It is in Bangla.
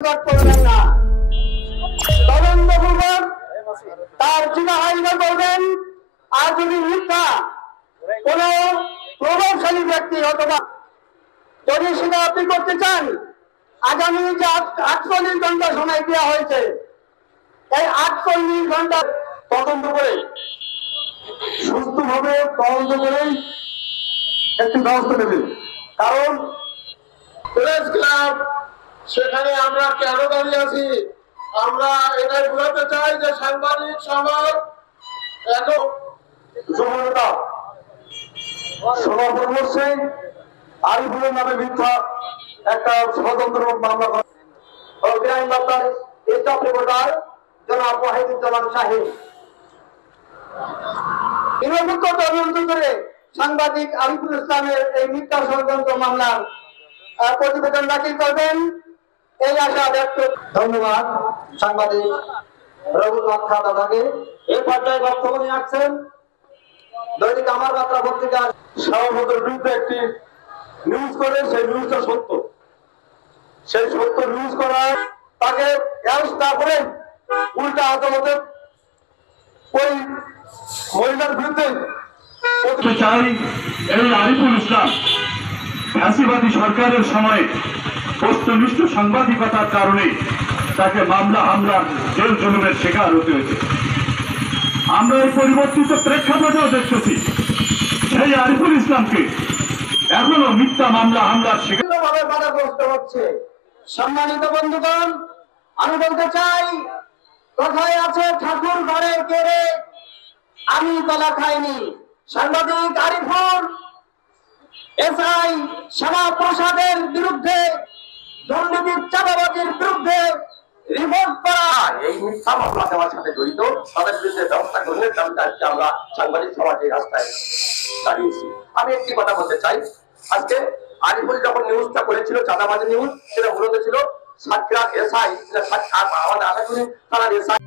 করবেন না, তদন্তপূর্বক তার জিজ্ঞাসা করবেন। আর যদি মিথ্যা কোন প্রভাবশালী ব্যক্তি অথবা যদি সেটা আপনি করতে চান, আগামী যে 48 ঘন্টা সময় দেওয়া হয়েছে, এই 48 ঘন্টা তদন্ত করে সুস্থভাবে তদন্ত করে একটি ব্যবস্থা নেবে। কারণ প্রেস ক্লাব সেখানে আমরা কেন দাঁড়িয়ে আছি, আমরা এটাই বোঝাতে চাই যে সাংবাদিক সমাজ এখন যৌনতা সর্বপরিবর্ষে আরিফুলের নামে মিথ্যা একটা স্বতন্ত্র মামলা গ্রামীণ বার্তার স্টাফ রিপোর্টার জনাব ওয়াহিদুজ্জামান শাহীন নিরপেক্ষ তদন্ত করে সাংবাদিক আরিফুল ইসলামের এই মিথ্যা ষড়যন্ত্র মামলার প্রতিবেদন দাখিল করবেন, এই আশা ব্যক্ত। ধন্যবাদ সাংবাদিক রঘুনাথ খা দাদাকে। এই পর্যায়ে বক্তব্য নিয়ে আসছেন দৈনিক আমার বার্তা পত্রিকার সভাপতির বিরুদ্ধে একটি নিউজ করে, সেই নিউজটা সত্য, সেই সত্য নিউজ করায় তাকে অ্যারেস্ট না করে উল্টা আদালতে ওই মহিলার বিরুদ্ধে চাই। এই আরিফুল ইসলাম ফ্যাসিবাদী সরকারের সময় বস্তুনিষ্ঠ সাংবাদিকতার কারণে তাকে মামলা হামলার জেল জুলুমের শিকার হতে হয়েছে। আমরা এই পরিবর্তিত প্রেক্ষাপটেও দেখতেছি সেই আরিফুল ইসলামকে এখনো মিথ্যা মামলা হামলার শিকার বাধাগ্রস্ত হচ্ছে। সম্মানিত বন্ধুগণ, আমি বলতে চাই, কথায় আছে ঠাকুর ঘরে কেড়ে আমি কলা খাইনি। সাংবাদিক আরিফুল এসআই শ্যামা প্রসাদের বিরুদ্ধে, দুর্নীতির চাঁদাবাজির বিরুদ্ধে রিপোর্ট করা, এই মিথ্যা মামলা দেওয়ার সাথে জড়িত তাদের বিরুদ্ধে ব্যবস্থা গ্রহণের দাবিতে আজকে আমরা সাংবাদিক সমাজে রাস্তায় দাঁড়িয়েছি। আমি একটি কথা বলতে চাই, আজকে আরিফুল যখন নিউজটা করেছিল চাঁদাবাজি নিউজ, সেটা মূলত ছিল সাতক্ষীরা এসআই, আমাদের আশা করি তারা এসআই